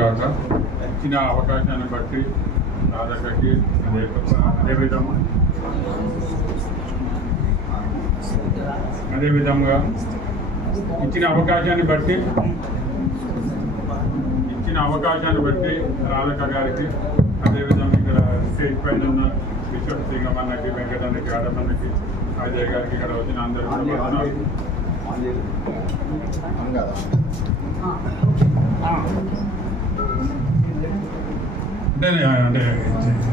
కాక ఇచ్చిన అవకాశాన్ని బట్టి రాధక్కకి అదేవిధంగా ఇచ్చిన అవకాశాన్ని బట్టి రాధక్క గారికి, అదేవిధంగా ఇక్కడ స్టేజ్ పైన ఉన్న బిషప్ సింగమన్నకి, వెంకటన్నకి, ఆడమన్నకి, అజయ్ గారికి, ఇక్కడ వచ్చిన అందరూ అంటే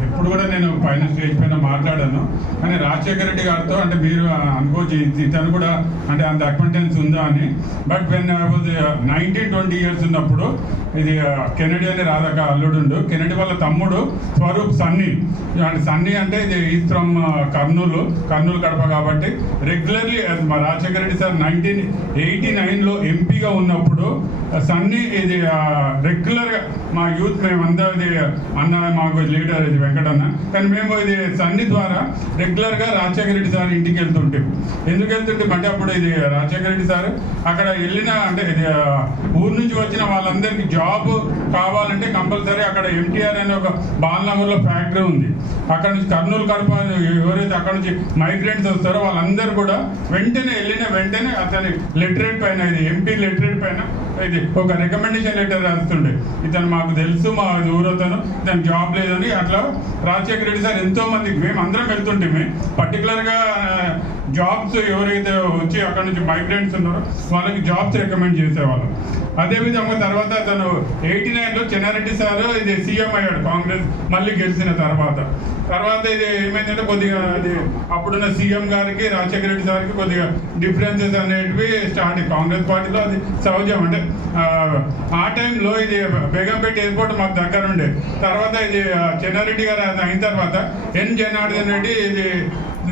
ఇప్పుడు కూడా నేను పైన స్టేజ్ పైన మాట్లాడాను. కానీ రాజశేఖర రెడ్డి గారితో అంటే మీరు అనుకోవచ్చు ఇతను కూడా అంటే అంత అక్వైంటెన్స్ ఉందా అని. But when I was 19-20 years ఉన్నప్పుడు ఇది కెనడీ అని రాధక్క అల్లుడు, కెనడీ వాళ్ళ తమ్ముడు స్వరూప్ సన్నీ. అంటే సన్నీ అంటే ఇది ఈజ్ ఫ్రమ్ కర్నూలు కడప. కాబట్టి రెగ్యులర్లీ మా రాజశేఖర రెడ్డి సార్ 1989లో ఎంపీగా ఉన్నప్పుడు సన్నీ ఇది రెగ్యులర్గా మా యూత్ మేమంతా ఇది అన్న మాకు లీడర్ ఇది వెంకటన్న, కానీ మేము ఇది సన్నీ ద్వారా రెగ్యులర్గా రాజశేఖర రెడ్డి సార్ ఇంటికి వెళ్తుంటే. ఎందుకు వెళ్తుంటే అంటే అప్పుడు ఇది రాజశేఖర రెడ్డి సార్ అక్కడ వెళ్ళిన అంటే ఇది ఊరు నుంచి వచ్చిన వాళ్ళందరికీ జాబ్ కావాలంటే కంపల్సరీ అక్కడ ఎంటీఆర్ అనే ఒక బాలనగర్లో ఫ్యాక్టరీ ఉంది. అక్కడ నుంచి కర్నూలు కడప ఎవరైతే అక్కడ నుంచి మైగ్రెంట్స్ వస్తారో వాళ్ళందరూ కూడా వెంటనే అతని లెటరేట్ పైన ఇది ఎంపీ లెటరేట్ పైన ఇది ఒక రికమెండేషన్ లెటర్ రాస్తుండే. ఇతను మాకు తెలుసు, మా ఊరతను ఇతను జాబ్ లేదని. అట్లా రాజశేఖర రెడ్డి సార్ ఎంతో మందికి మేము అందరం వెళ్తుంటే పర్టికులర్గా జాబ్స్ ఎవరైతే వచ్చి అక్కడ నుంచి మైగ్రెంట్స్ ఉన్నారో వాళ్ళకి జాబ్స్ రికమెండ్ చేసేవాళ్ళం. అదేవిధంగా తర్వాత తను 89లో చెన్నారెడ్డి సార్ ఇది సీఎం అయ్యాడు కాంగ్రెస్ మళ్ళీ గెలిచిన తర్వాత ఇది ఏమైందంటే కొద్దిగా అది అప్పుడున్న సీఎం గారికి రాజశేఖర రెడ్డి సార్కి కొద్దిగా డిఫరెన్సెస్ అనేటివి స్టార్ట్ కాంగ్రెస్ పార్టీలో. అది సహజం. అంటే ఆ టైంలో ఇది బేగంపేట ఎయిర్పోర్ట్ మాకు దగ్గర ఉండే. తర్వాత ఇది చెన్నారెడ్డి గారు అయిన తర్వాత ఎన్ జనార్దన్ రెడ్డి ఇది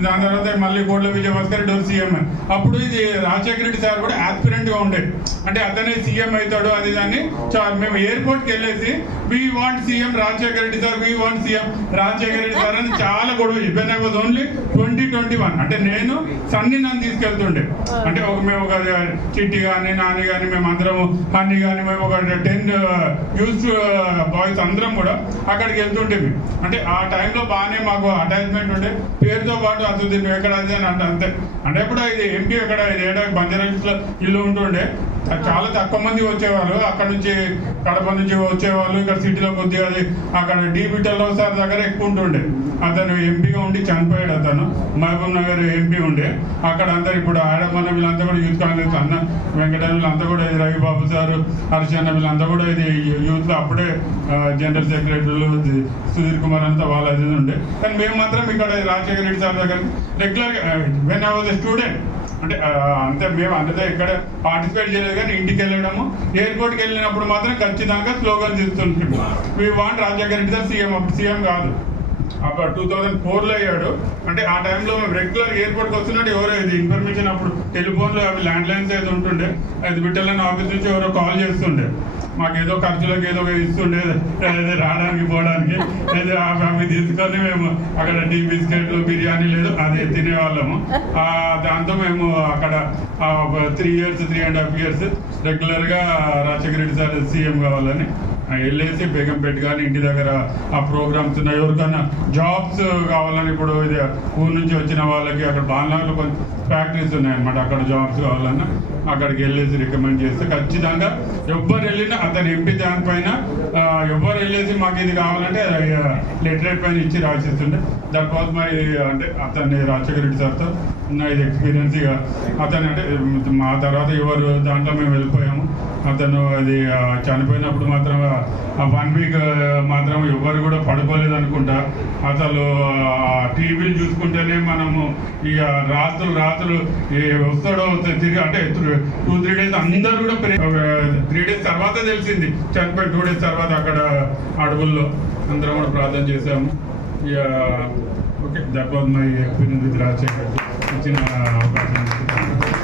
దాని తర్వాత మళ్ళీ కోట్ల విజయభాస్కర్ రెడ్డి సీఎం. అప్పుడు ఇది రాజశేఖర రెడ్డి సార్ కూడా ఆస్పిరెంట్గా ఉండేది. అంటే అతనే సీఎం అవుతాడు అది దాన్ని మేము ఎయిర్పోర్ట్కి వెళ్ళేసి we want CM Rajasekhara Reddy sir, we want CM Rajasekhara Reddy sir అని చాలా గొడవ చెప్పాను. I was only 20-21. అంటే నేను సన్ని నన్ను తీసుకెళ్తుండే. అంటే మేము ఒక చిట్టి కానీ నాని కానీ మేము అందరము హన్నీ కానీ మేము ఒక 10 యూత్ బాయ్స్ అందరం కూడా అక్కడికి వెళ్తుంటే అంటే ఆ టైంలో బాగానే మాకు అటాచ్మెంట్ ఉండే. పేరుతో పాటు అసలు దీన్ని ఎక్కడ అది అని అంతే. అంటే కూడా ఇది ఎంపీ ఎక్కడ ఏడాది బంజారాహిల్స్లో ఇల్లు ఉంటుండే. చాలా తక్కువ మంది వచ్చేవాళ్ళు అక్కడ నుంచి, కడప నుంచి వచ్చేవాళ్ళు. ఇక్కడ సిటీలో కొద్దిగా అది అక్కడ డిబిటల్ సార్ దగ్గర ఎక్కువ ఉంటుండే. అతను ఎంపీగా ఉండి చనిపోయాడు. అతను మహబూబ్ నగర్ ఎంపీ ఉండే. అక్కడ అందరు ఇప్పుడు ఆడమన్న వీళ్ళంతా కూడా యూత్ కాంగ్రెస్ అన్న వెంకటన్న వీళ్ళంతా కూడా ఇది రవిబాబు సారు, హర్షన్న వీళ్ళంతా కూడా ఇది యూత్లో అప్పుడే జనరల్ సెక్రటరీలు, సుధీర్ కుమార్ అంతా వాళ్ళ అది ఉండే. కానీ మేము మాత్రం ఇక్కడ రాజశేఖర రెడ్డి సార్ దగ్గర రెగ్యులర్గా when I was a student అంటే అంతే. మేము అంతే ఇక్కడ పార్టిసిపేట్ చేయలేదు, కానీ ఇంటికి వెళ్ళడము ఎయిర్పోర్ట్కి వెళ్ళినప్పుడు మాత్రం ఖచ్చితంగా స్లోగన్స్ ఇస్తుంటాము. We want Rajasekhara Reddy sir CM కాదు. అప్పుడు 2004లో అయ్యాడు. అంటే ఆ టైంలో మేము రెగ్యులర్ ఎయిర్పోర్ట్కి వస్తున్నట్టు ఎవరో ఇది ఇన్ఫర్మేషన్ అప్పుడు టెలిఫోన్లో అవి ల్యాండ్ లైన్స్ ఏదో ఉంటుండే. అది బిట్టలని ఆఫీస్ నుంచి ఎవరో కాల్ చేస్తుండే. మాకు ఏదో ఖర్చులకు ఏదో ఇస్తుండే రావడానికి పోవడానికి. ఏదో అవి తీసుకొని మేము అక్కడ టీ బిస్కెట్లు బిర్యానీ లేదు అది తినేవాళ్ళము. దాంతో మేము అక్కడ 3.5 years రెగ్యులర్గా రాజశేఖర రెడ్డి సార్ సీఎం కావాలని వెళ్ళేసి బేగంపేట కానీ ఇంటి దగ్గర ఆ ప్రోగ్రామ్స్ ఉన్నాయి. ఎవరికైనా జాబ్స్ కావాలని ఇప్పుడు ఇది ఊరు నుంచి వచ్చిన వాళ్ళకి అక్కడ బాన్లాలో కొంచెం ఫ్యాక్టరీస్ ఉన్నాయన్నమాట. అక్కడ జాబ్స్ కావాలన్నా అక్కడికి వెళ్ళేసి రికమెండ్ చేస్తే ఖచ్చితంగా ఎవ్వరు వెళ్ళినా అతను ఎంపీ దానిపైన ఎవరు వెళ్ళేసి మాకు ఇది కావాలంటే లెటరేట్ పైన ఇచ్చి రాసిస్తుండే. దానికోసం అంటే అతన్ని రాజశేఖర రెడ్డి సార్తో ఉన్న ఇది ఎక్స్పీరియన్స్. ఇక అతను అంటే మా తర్వాత ఎవరు దాంట్లో మేము వెళ్ళిపోయాము. అతను అది చనిపోయినప్పుడు మాత్రం 1 week మాత్రం ఎవరు కూడా పడుకోలేదు అనుకుంటా. అసలు టీవీలు చూసుకుంటేనే మనము ఇక రాత్రులు వస్తాడో తిరిగి అంటే 2-3 days అందరూ కూడా 3 days తర్వాత తెలిసింది చనిపోయి. 2 days తర్వాత అక్కడ అడవుల్లో అందరం కూడా ప్రార్థన చేశాము. ఇక okay, that was my experience with Rajasekhar. ఇచ్చిన అవకాశం.